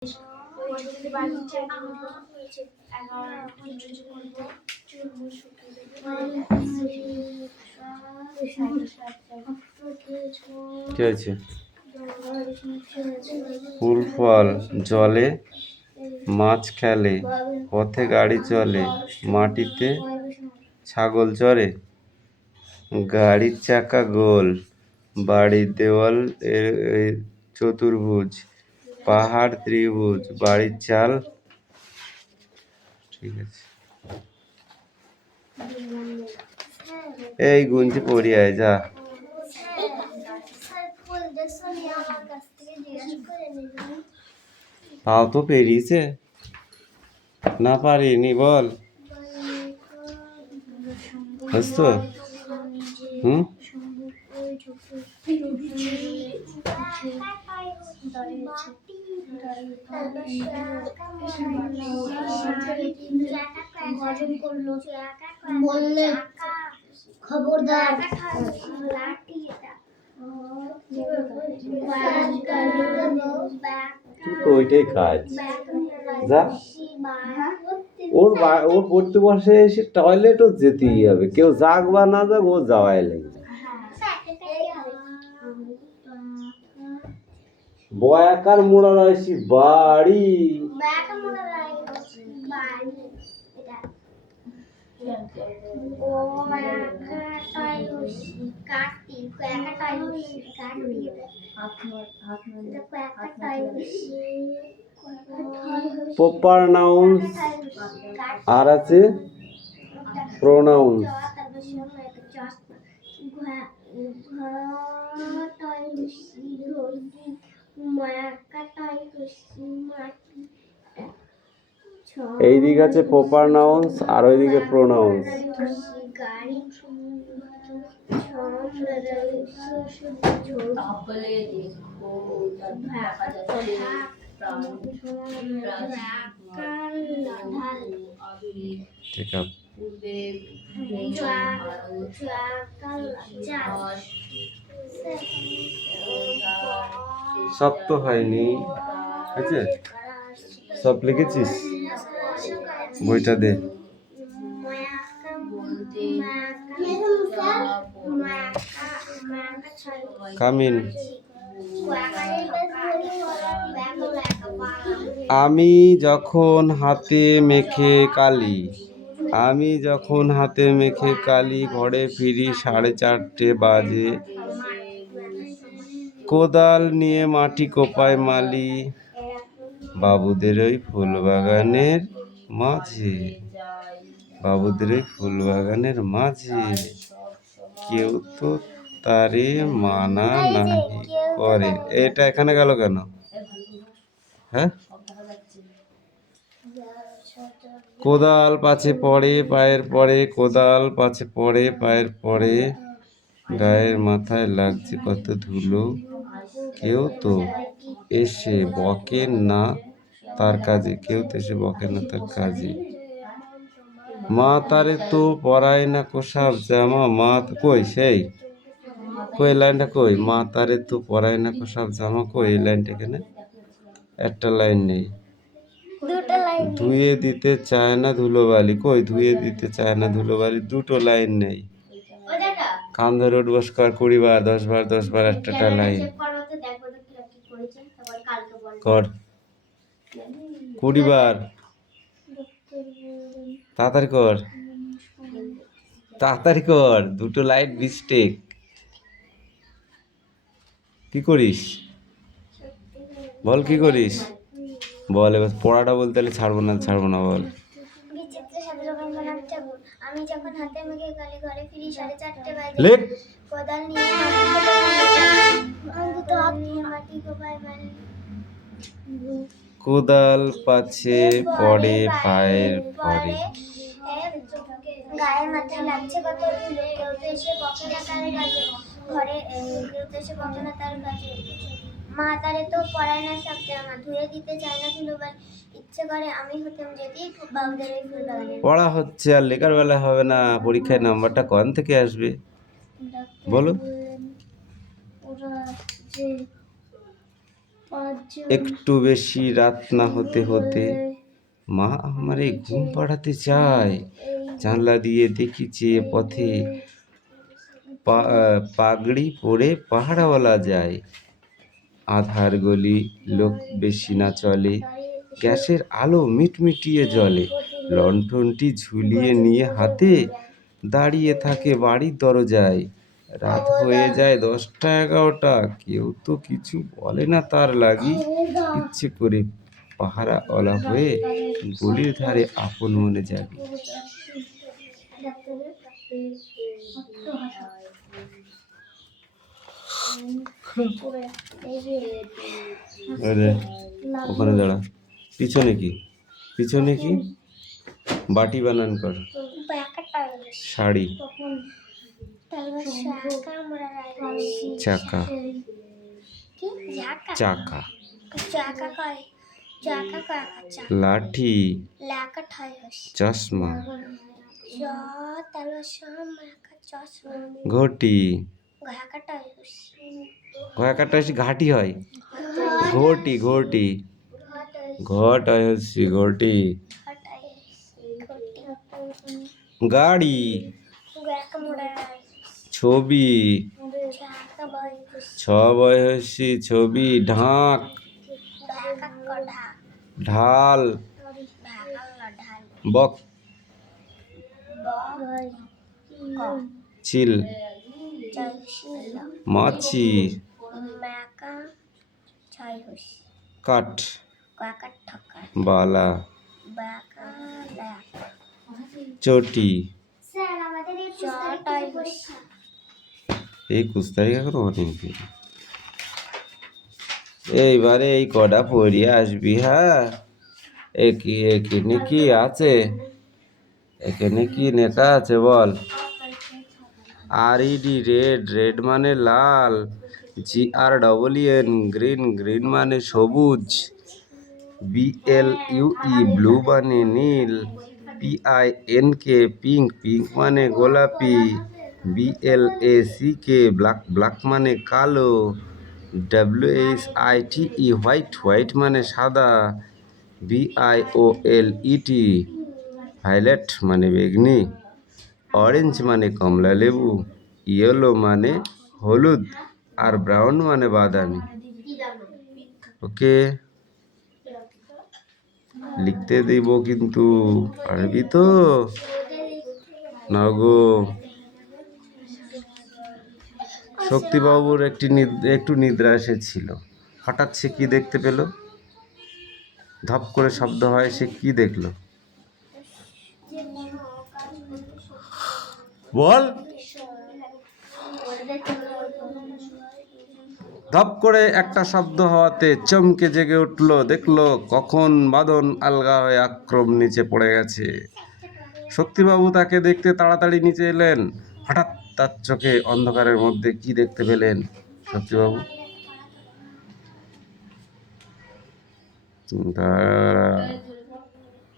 কি হয়েছে? ফুল ফল জলে, মাছ খেলে, পথে গাড়ি চলে, মাটিতে ছাগল চড়ে, গাড়ির চাকা গোল, বাড়ির দেওয়াল চতুর্ভুজ, পাহাড় ত্রিভুজ, বাড়ির চাল। ঠিক আছে, এই গুনতি পড়ি আয় যা। তাও তো পেরিয়েছে না, পারিনি বল। বুঝতো? বললে খবরদার। ওইটাই কাজ। যা, ওর পড়তে বসে এসে টয়লেটও যেতেই হবে, কেউ যাক বা না যাক ও যাওয়াই লাগবে। বয়াকার মোড়া রয়েছি বাড়ি, প্রপার নাউন্স আর আছে প্রোনাউন্স। এই দিক আছে প্রপার নাউন্স আর ওই দিকে প্রোনাউন্স। ঠিক আছে, সব তো হয়নি, আছে সব লিখেছিস? বইটা দে। কামিন। আমি যখন হাতে মেখে কালি, আমি যখন হাতে মেখে কালি, ঘরে ফিরি 4:30 বাজে, কোদাল নিয়ে মাটি কোপায় মালি, বাবুদের ওই ফুল বাগানের মাঝে, বাবুদের ওই ফুল বাগানের মাঝে, কেউ তো তারে মানা নাহি করে। এটা এখানে গেল কেন? হ্যাঁ, কোদাল পাছে পড়ে পায়ের পরে, কোদাল পাছে পড়ে পায়ের পরে, গায়ের মাথায় লাগছে কত ধুলো, কেউ তো এসে বকে না তার কাজে, কেউ তো এসে বকে না তার কাজে। মা তারে তো পরায় না কোষাব জামা, মা কই সেই কই লাইনটা কই? মা তারে তো পরায় না কোষাব জামা, কই এই লাইনটা? এখানে একটা লাইন নেই। ধুয়ে দিতে চায় না ধুলোবালি, কই ধুয়ে দিতে চায় না ধুলোবালি? দুটো লাইন নেই। কান ধরে উঠবস কর 20 বার, 10 বার 10 বার, একটা লাইন কর 20 বার। তাড়াতাড়ি কর, তাড়াতাড়ি কর, দুটো লাইন মিস্টেক। কি করিস বল, কি করিস বল? এবার পড়াটা বলতে হলে ছাড়বো না বল। আমি যখন হাতে মেখে কালি, ঘরে ফিরি 4:30 বাজে, লেখ। কোদাল নিয়ে মাটি কোপায় মালি, কোদাল পাছে পড়ে পায়ের পরে, গায়ে মাথায় লাগছে কত ধুলো, কেউ তো এসে বকে না তার কাজে, ঘরে কেউ তো এসে বকে না তার কাজে। মা তারে তো পরায় না সব জামা, ধুয়ে দিতে চায় না ধুলোবালি, ইচ্ছে করে আমি হতাম যদি বাবুদের ওই ফুল বাগানে। পড়া হচ্ছে আর লেখার বেলা হবে না, পরীক্ষায় নাম্বারটা কোন থেকে আসবে বলো? ওরা যে একটু বেশি রাত না হতে হতে মা আমারে ঘুম পাড়াতে চায়। জানলা দিয়ে দেখি চেয়ে পথে পাগড়ি পরে পাহারাওয়ালা যায়। আধার গলি, লোক বেশি না চলে, গ্যাসের আলো মিটমিটিয়ে জ্বলে। লণ্ঠনটি ঝুলিয়ে নিয়ে হাতে দাঁড়িয়ে থাকে বাড়ির দরজায়। রাত হয়ে যায় 10টা 11টা, কেউ তো কিছু বলে না তার লাগি। ইচ্ছে করে পাহারাওয়ালা হয়ে গলির ধারে আপন মনে যাবি। আরে ওখানে দাঁড়া। পিছনে কি? পিছনে কি? বাটি বানান কর। শাড়ি। চাকা। চাকা। লাঠি। চশমা। ঘটি। ঘাটি হয়। ঘটি ঘটি। ঘট হচ্ছে ঘটি। গাড়ি। ছবি। হচ্ছে ছবি। ঢাক। ঢাল। বক। চিল। মাছি। কাঠ। বালা। চটি। এই কুস্তারি এখন অনেক। এইবারে এই কটা পড়িয়ে আসবি। হ্যাঁ, এখানে কি আছে? এখানে কি লেখা আছে বল? RED রেড, রেড মানে লাল। GREEN গ্রিন, গ্রিন মানে সবুজ। BLUE ব্লু মানে নীল। PINK পিঙ্ক, পিঙ্ক মানে গোলাপি। BLACK ব্ল্যাক, ব্ল্যাক মানে কালো। WHITE হোয়াইট, হোয়াইট মানে সাদা। VIOLET ভায়োলেট মানে বেগনি। অরেঞ্জ মানে কমলা লেবু। ইয়েলো মানে হলুদ। আর ব্রাউন মানে বাদামি। ওকে, লিখতে দিব কিন্তু, পারবি তো? না গো। শক্তিবাবুর একটু নিদ্রা এসেছিল। হঠাৎ সে কি দেখতে পেল? ধপ করে শব্দ হয়। সে কি দেখল বল? ধপ করে একটা শব্দ হওয়াতে চমকে জেগে উঠল। দেখলো কখন বাদন আলগা হয়ে আক্রম নিচে পড়ে গেছে। শক্তিবাবু তাকে দেখতে তাড়াতাড়ি নিচে এলেন। হঠাৎ তার চোখে অন্ধকারের মধ্যে কি দেখতে পেলেন শক্তিবাবু?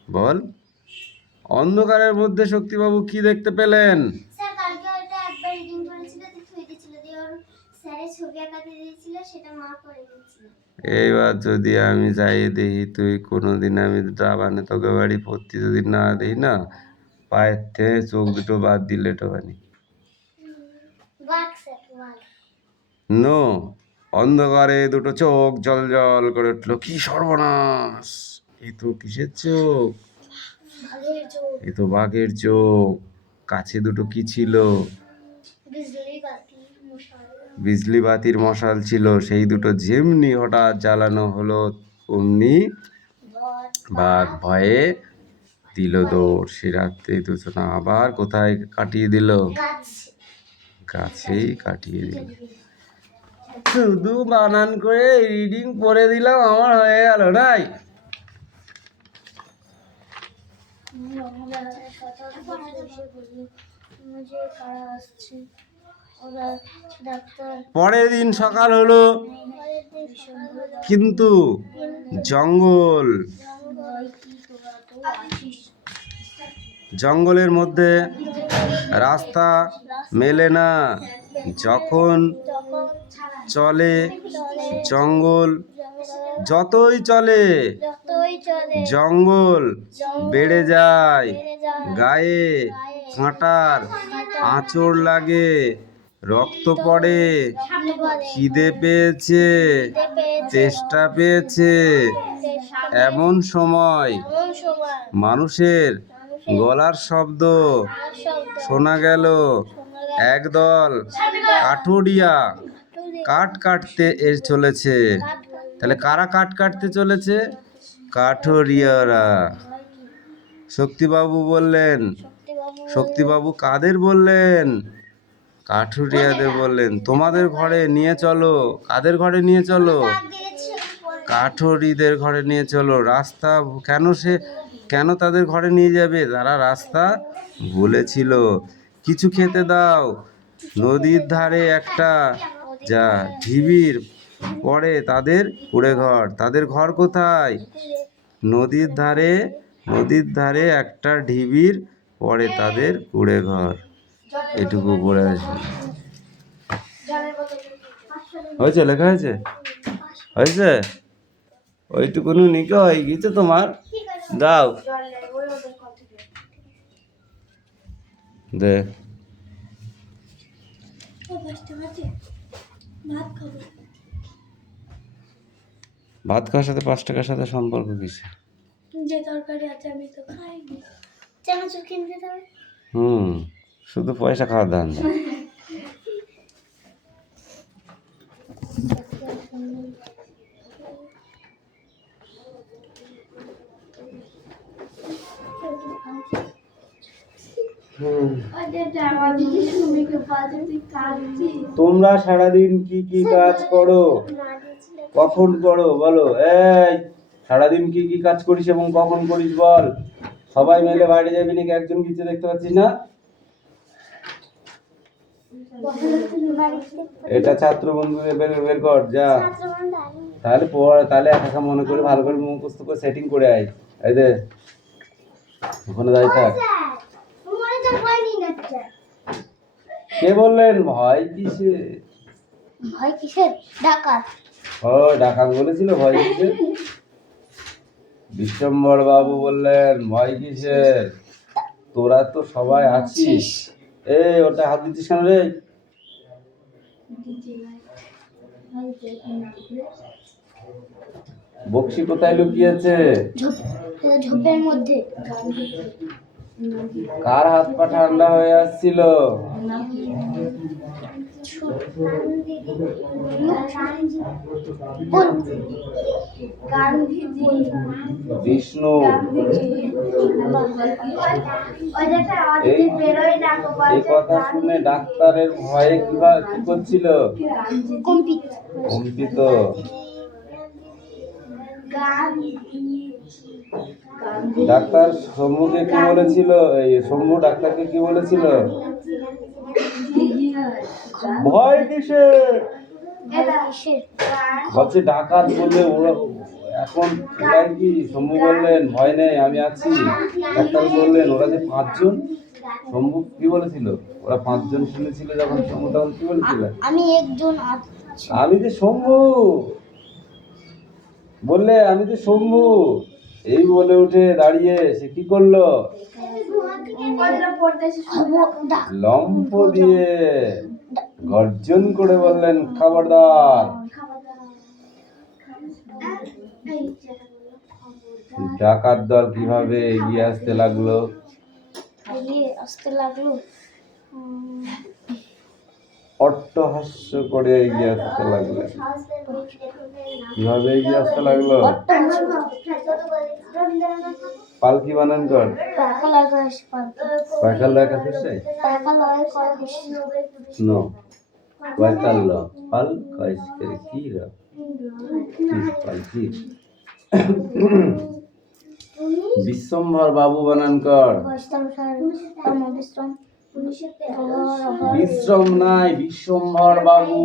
বল, অন্ধকারের মধ্যে শক্তিবাবু কি দেখতে পেলেন? এইবার যদি আমি যাই দেখি তুই কোনোদিন, আমি মানে তোকে বাড়ি ভর্তি যদি না দিই না, পায়ের থেকে চোখ দুটো বাদ দিলে টোকানি। নো, অন্ধকারে দুটো চোখ জল জল করে উঠলো। কি সর্বনাশ! এ তো কিসের চোখ? এ তো বাঘের চোখ। কাছে দুটো কি ছিল? বিজলি বাতির মশাল ছিল। সেই দুটো যেমনি হঠাৎ জ্বালানো হলো, অমনি বাঘ ভয়ে দিল দৌড়। সে রাত্রে দুজনা আবার কোথায় কাটিয়ে দিল? গাছেই কাটিয়ে দিল। শুধু বানান করে রিডিং পড়ে দিলাম, আমার হয়ে গেল নাই। পরের দিন সকাল হলো, কিন্তু জঙ্গলের মধ্যে রাস্তা মেলে না। যখন চলে জঙ্গল যতই চলে যতই চলে জঙ্গল বেড়ে যায়, গায়ে গায়ে কাঁটার আঁচড় লাগে, রক্ত পড়ে, খিদে পেয়েছে, তেষ্টা পেয়েছে, এমন সময় এমন সময় মানুষের গলার শব্দ শোনা গেল। একদল কাঠুরিয়া কাঠ কাটতে চলেছে। তাহলে কারা কাঠ কাটতে চলেছে? কাঠুরিয়ারা। শক্তিবাবু বললেন, শক্তিবাবু কাদের বললেন? কাঠুরিয়াদের বললেন, তোমাদের ঘরে নিয়ে চলো। কাদের ঘরে নিয়ে চলো? কাঠুরিদের ঘরে নিয়ে চলো। রাস্তা কেন তাদের ঘরে নিয়ে যাবে? তারা রাস্তা ভুলেছিল। কিছু খেতে দাও। নদীর ধারে একটা ঢিবির পড়ে তাদের কুঁড়ে ঘর। তাদের ঘর কোথায়? নদীর ধারে একটা ঢিবির পড়ে তাদের কুঁড়ে ঘর। এটুকু পড়ে আছে। হয়েছে? লেখা হয়েছে? হয়েছে? ওইটুকুনি নিকে হয়ে গেছে তোমার। দাও দে। ভাত খাওয়ার সাথে 5 টাকার সাথে সম্পর্ক কিসে? যে তরকারি আছে আমি তো খাইনি। চানাচুর কিনতে হবে। শুধু পয়সা খাওয়ার দান। তোমরা সারাদিন কি কি কাজ করো? কখন করো বলো? এই সারাদিন কি কি কাজ করিস এবং কখন করিস বল? সবাই মিলে বাইরে যাবি নাকি? একজন কিছু দেখতে পাচ্ছিস না? এটা ছাত্র বন্ধুদের বের কর যা। তাহলে একা মনে করে ভালো করে মুখস্থ করে সেটিং করে আয়। এই দে ওখানে দাঁড়িয়ে থাক। কে বললেন ভয় কিসে? ভয় কিসের? ডাকাত। ও ডাকাত বলেছিল ভয় কিসের? বিশ্বম্বর বাবু বললেন ভয় কিসের? তোরা তো সবাই আছিস। এই ওটা হাত দিচ্ছিস কেন রে? বক্সি কোথায় লুকিয়েছে? ঝোপের মধ্যে। কার হাত পা ঠান্ডা হয়ে আসছিল? বিষ্ণু। এই কথা শুনে ডাক্তারের ভয়ে কি করছিল? কম্পিত। ডাক্তার শম্ভুকে কি বলেছিল? শম্ভু ডাক্তারকে কি বলেছিল? ভয় কিসের? বলছে ডাকাত বললে ওরা এখন কি? শম্ভু বললেন ভয় নেই, আমি আছি। ডাক্তার বললেন ওরা যে 5 জন। শম্ভু কি বলেছিল? ওরা 5 জন শুনেছিল যখন শম্ভু তখন কি বলেছিল? আমি একজন। আমি যে শম্ভু বললে, আমি যে শম্ভু। এই বলে উঠে দাঁড়িয়ে সে কি করলো? লম্ফ দিয়ে গর্জন করে বললেন খবরদার। ডাকাত দল কিভাবে এগিয়ে আসতে লাগলো? অট্টহাস্য করে এগিয়ে আসতে লাগলো। কিভাবে এগিয়ে আসতে লাগলো? পালকি বানান কর। নো পালকাল পাল কাইস করে কি রা পালকি। বিশ্বম্ভর বাবু বানান কর। বিশ্রম নাই, বিশ্বম্ভর বাবু।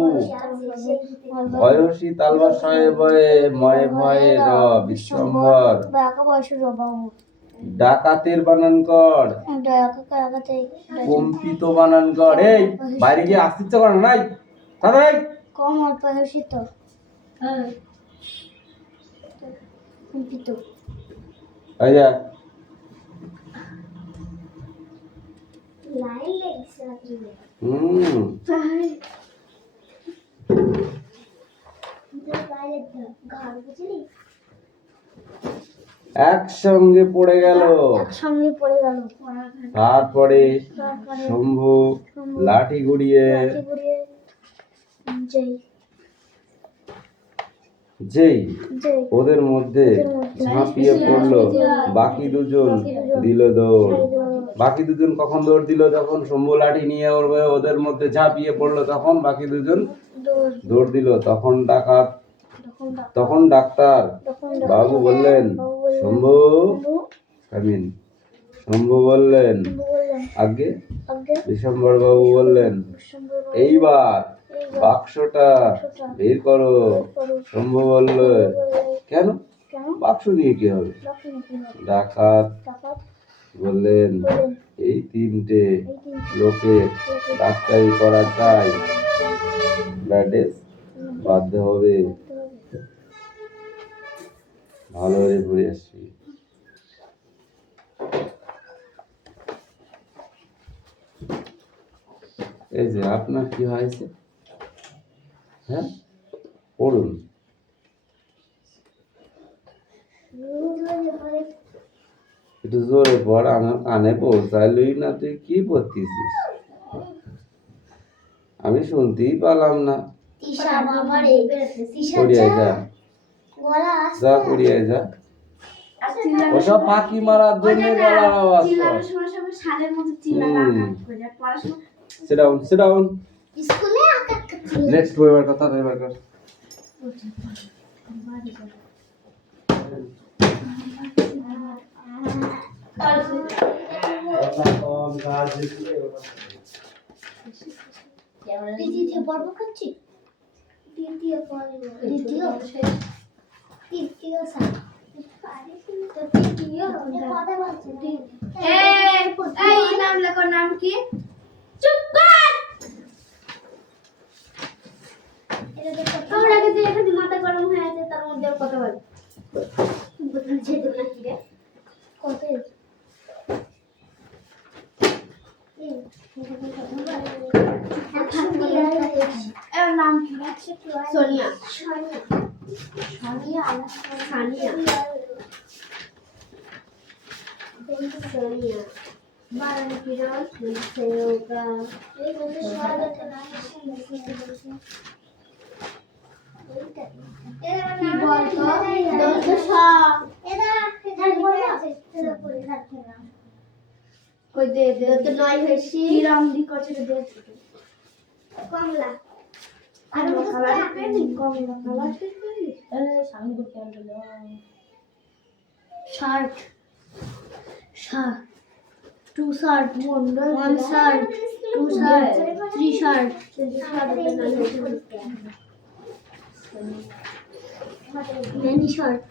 বয়সী তালবার সাহেবয়ে ময়ে ভয়ে র বিশ্বম্ভর। ডাকাতের বানান কর। কম্পিত বানান কর। এই বাইরে গিয়ে আসতে ইচ্ছা করে না? নাই তাদের কম অল্প কুম্পিত এই যা লাইন লেগেছে রাত্রিবেলা হুম ঘর বুঝলি একসঙ্গে পড়ে গেল একসঙ্গে পড়ে গেল তারপরে তারপরে শম্ভু লাঠি ঘুরিয়ে লাঠি ঘুরিয়ে যেই যেই যেই ওদের মধ্যে ঝাঁপিয়ে পড়লো বাকি দুজন দিল দৌড় বাকি দুজন কখন দৌড় দিল যখন শম্ভু লাঠি নিয়ে ওদের মধ্যে ঝাঁপিয়ে পড়লো তখন বাকি দুজন দৌড় দৌড় দিল তখন ডাকাত তখন তখন ডাক্তার বাবু বললেন শম্ভু শম্ভু কামিন শম্ভু বললেন বললেন আগে আগে বিশম্বর বাবু বললেন শম্ভু এইবার বাক্সটা বের করো শম্ভু বলল কেন কেন বাক্স নিয়ে কি হবে লক্ষ্মী নাকি হবে ডাকাত ডাকাত বললেন বললেন এই তিনটে এই তিনটে লোকের ডাক্তারি করা চাই ব্যান্ডেজ বাঁধতে হবে ভালো করে ঘুরে আসছি এই যে আপনার কি হয়েছে হ্যাঁ পড়ুন একটু জোরে পড় আমার কানে পৌঁছাইলই না তুই কি পড়তেছিস আমি শুনতেই পেলাম না তিশা বাবারে তিশা পড়িয়ে যা গলা যা পড়িয়ে যা ওসব ফাঁকি মারার জন্য গলার আওয়াজ সালের মতো sit down স্কুলে আঁকা next ওয়েবার কথা এবার কর দ্বিতীয় পর্ব করছি দ্বিতীয় পর্ব দ্বিতীয় স্যার নাম লেখো নাম কি চুপ কর তোমরা যে এখানে মাথা গরম হয়ে আছে তার মধ্যে কথা বল বুঝলি যেতে না কি রে কত এর নাম কি আছে সোনিয়া সোনিয়া সোনিয়া সোনিয়া সোনিয়া বারণ কিরণ সেওগা এই বলে স্বাগত না কি বলতো দন্ত সব এদা এখানে বলে আছে সেটা পড়ে থাকে না কই দে দে তো নয় হইছি কি রাম দি করছে দে কমলা আর কালার পেনি কমলা কালার পেনি এ সামনে করতে আনলো shirt shirt two shirt one shirt two shirt three shirt many short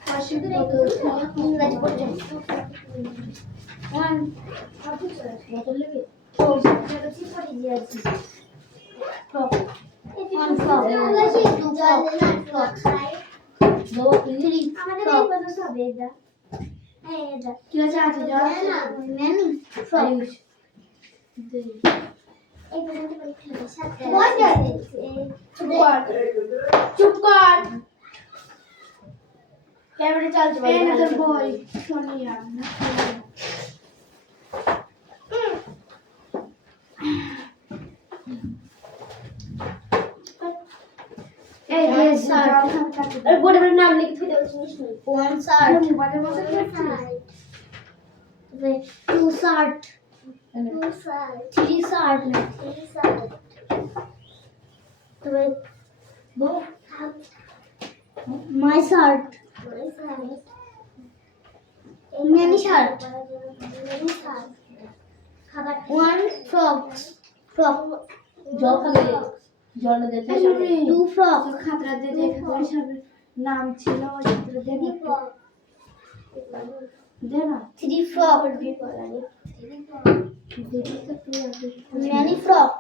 ইংরেজি পড়ছে ওয়ান কত লাগে ও এটা কি পড়ি দিয়েছি frock one frock two frock দো থ্রি আমাদের এই পর্যন্ত সব এটা এই এটা কি আছে আছে না many ফ্রক এই পর্যন্ত পরীক্ষা সাথে চুপ কর ক্যামেরা চালছে এই না তোর বই সোনিয়া এই এই স্যার এই বোর্ডের নাম লিখে দিতে বলছিস কোন স্যার বাজে বাজে টু শার্ট থ্রি শার্ট তবে my shirt many shirt one frock জল দিতে two frock খাতরা দে দে খাতরা সব নাম ছিল খাতরা দে দে না three frock many frock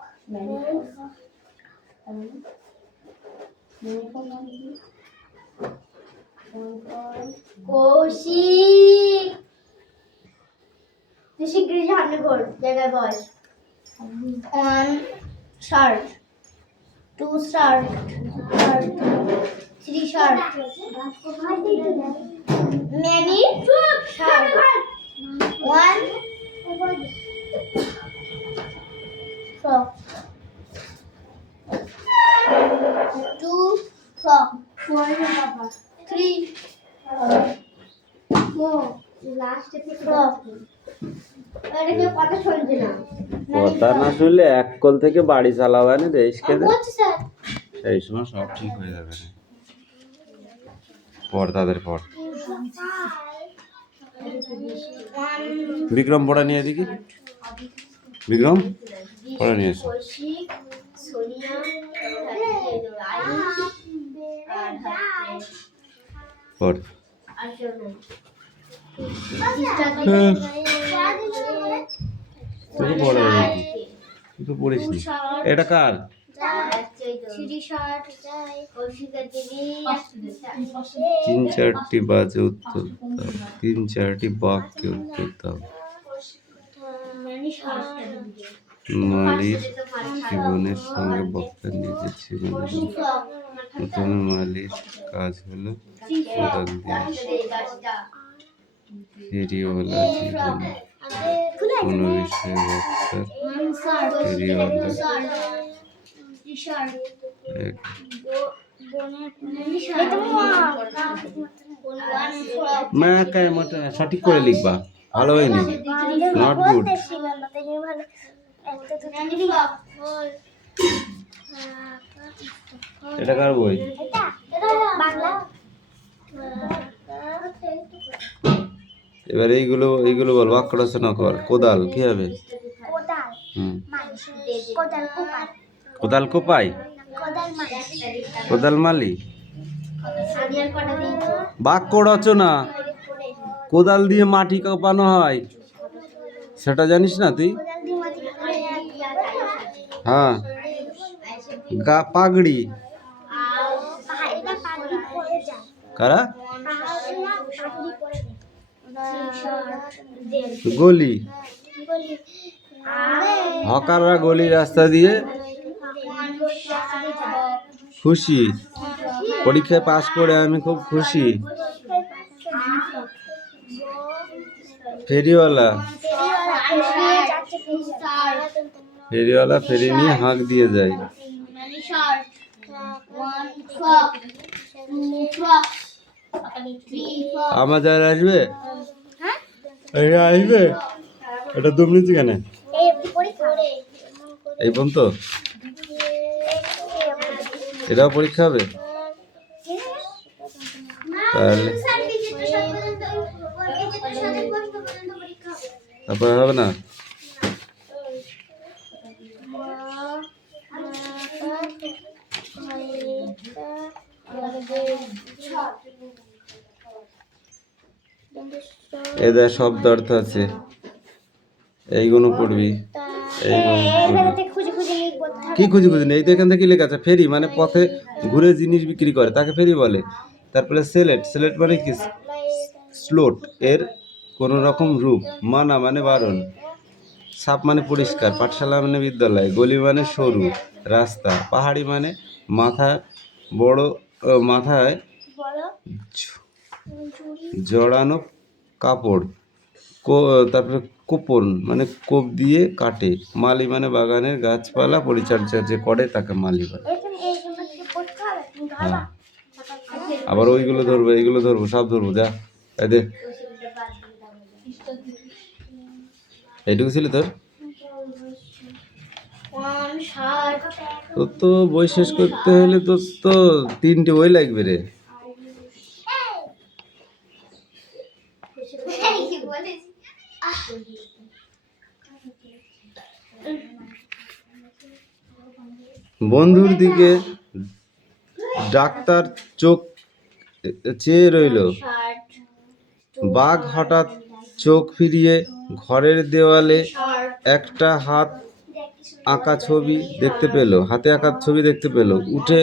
Kaushik তুই শিগগিরই সামনে কর জায়গায় বস। 1 shirt 2 shirt 3 shirt many shirt 1 frock 2 frock 3 4 last frock. এটা কেউ কথা শুনছে না। কথা না শুনলে এক কল থেকে বাড়ি চালাবে না দেশকে। বলছি স্যার সেই সময় সব ঠিক হয়ে যাবে না। পড় তাদের পড়। বিক্রম পড়া নিয়ে দেখি। বিক্রম পড়া নিয়ে এসো। কৌশিক সোনিয়া আয়ুষ আর পড়। আর কেউ নেই। তুই পড়া দেখি। তুই তো পড়িস নি। এটা কার? তিন চারটি বাজে উত্তর দাও। 3-4টি বাক্যে উত্তর দাও। মালির জীবনের সঙ্গে বক্তার নিজের জীবনের নতুন মালির কাজ হলো কোদাল দিয়ে ফেরিওয়ালা জীবন কোন বিষয়ে বক্তার ফেরিওয়ালা এক মাকায় মতো সঠিক করে লিখবা, ভালো হয়নি, নট গুড। এটা কার বই? এবার এইগুলো বল, বাক্য রচনা কর। কোদাল কি হবে? কোদাল কোপাই, কোদাল মালি। বাক্য রচনা, কোদাল দিয়ে মাটি কোপানো হয়, সেটা জানিস না তুই? হ্যাঁ, পাগড়ি কারা? গলি, হকাররা গলি রাস্তা দিয়ে খুশি, পরীক্ষায় পাশ করে আমি খুব খুশি। ফেরিওয়ালা, ফেরিওয়ালা ফেরি নিয়ে হাঁক দিয়ে যায়। আমার যারা আসবে, আসবে, এটা দম নিচ্ছি কেন? এই পর্যন্ত এটাও পরীক্ষা হবে তাহলে? তারপরে হবে না? এদের শব্দ অর্থ আছে, এইগুলো পড়বি। কি খুঁজি খুঁজি নেই তো, এখান থেকে লেখা আছে ফেরি মানে পথে ঘুরে জিনিস বিক্রি করে, তাকে ফেরি বলে। তারপরে সেলেট, সেলেট মানে কি? স্লোট, এর কোন রকম রূপ। মানা মানে বারণ। সাপ মানে পরিষ্কার। পাঠশালা মানে বিদ্যালয়। গলি মানে সরু রাস্তা। পাহাড়ি মানে মাথায় বড়, মাথায় জড়ানো কাপড়। তারপরে কোপন মানে কোপ দিয়ে কাটে। মালি মানে বাগানের গাছপালা পরিচর্যা যে করে তাকে মালি বলে। হ্যাঁ, আবার ওইগুলো ধরবো, এইগুলো ধরবো, সব ধরবো। যা এদের এইটুকু ছিল তোর? তোর তো বই শেষ করতে হলে তোর তো 3টে বই লাগবে রে। বন্ধুর দিকে ডাক্তার চোখ চেয়ে রইল। বাঘ হঠাৎ চোখ ফিরিয়ে ঘরের দেওয়ালে একটা হাতে আঁকা ছবি দেখতে পেল। উঠে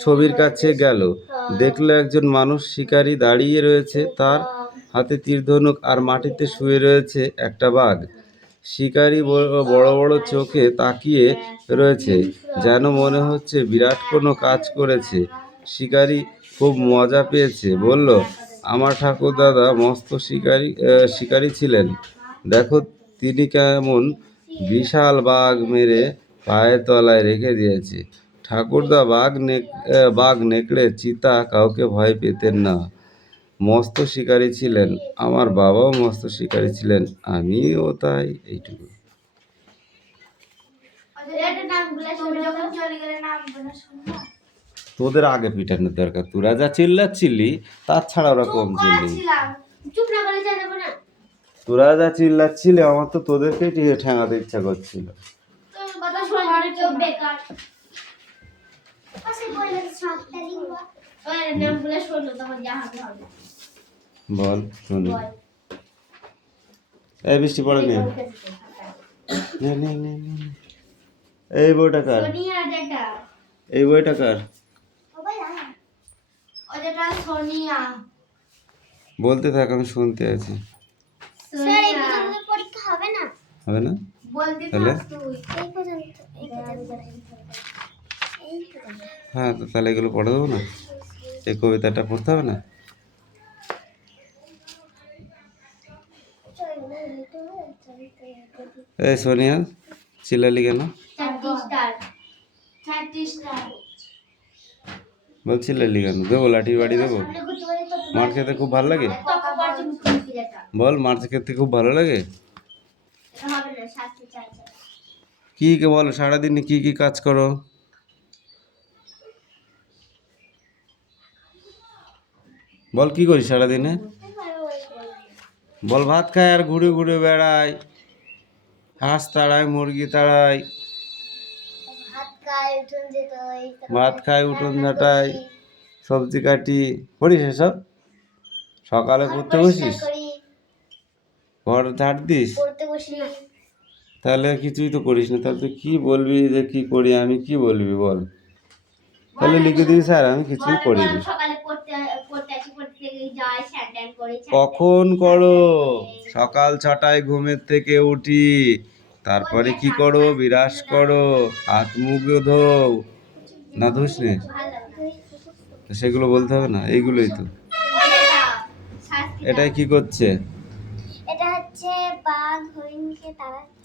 ছবির কাছে গেল। দেখলো একজন মানুষ শিকারী দাঁড়িয়ে রয়েছে, তার হাতে তীর ধনুক আর মাটিতে শুয়ে রয়েছে একটা বাঘ। শিকারী বড় বড় চোখে তাকিয়ে রয়েছে, যেন মনে হচ্ছে বিরাট কোনো কাজ করেছে। শিকারী খুব মজা পেয়েছে, বলল, আমার ঠাকুর দাদা মস্ত শিকারী ছিলেন। দেখো তিনি কেমন বিশাল বাঘ মেরে পায়ের তলায় রেখে দিয়েছে। ঠাকুরদা বাঘ নেকড়ে চিতা কাউকে ভয় পেতেন না, মস্ত শিকারী ছিলেন। আমার বাবাও মস্ত শিকারী ছিলেন, আমিও তাই। এইটুকু। তোদের আগে পিটানোর দরকার, তোরা যা চিল্লাচ্ছিলি তার ছাড়া ওরা কম চিল্লি। তোরা যা চিল্লাচ্ছিলি আমার তো তোদেরকেই ঠেঙাতে ইচ্ছা করছিল। বল শুনি। এই বৃষ্টি পড়ে নে। এই বইটা কার? এই বইটা কার? বলতে থাক, আমি শুনতে আছি। পরীক্ষা হবে না? হবে না? তাহলে হ্যাঁ, তো তাহলে এগুলো পড়ে দেবো না? এই কবিতাটা পড়তে হবে না? এই সোনিয়া, চিল্লালি কেন? বল চিল্লালি কেন? দেবো লাঠি বাড়ি দেবো? মার খেতে খুব ভালো লাগে? বল, মার খেতে খুব ভালো লাগে? কি বলো, সারাদিনে কি কি কাজ করো? বল কি করি সারাদিনে? বল ভাত খায় আর ঘুরে ঘুরে বেড়াই, হাঁস তাড়াই, মুরগি তাড়াই, ভাত খাই, উঠোন ঝাঁটাই, সবজি কাটি, করিস এসব? সকালে পড়তে বসিস, ঘর ঝাড় দিস, তাহলে কিছুই তো করিস না। তাহলে তুই কি বলবি যে কি করি আমি, কি বলবি বল? তাহলে লিখে দিবি, স্যার আমি কিছুই করিনি। কখন করো? সকাল 6টায় ঘুমের থেকে উঠি, তারপরে কি করো? বিরাস করো, হাত মুখ ধোও, না ধুস নে? সেগুলো বলতে হবে না, এইগুলোই তো। এটাই কি করছে? এটা হচ্ছে বাঘ হরিণকে তাড়াচ্ছে।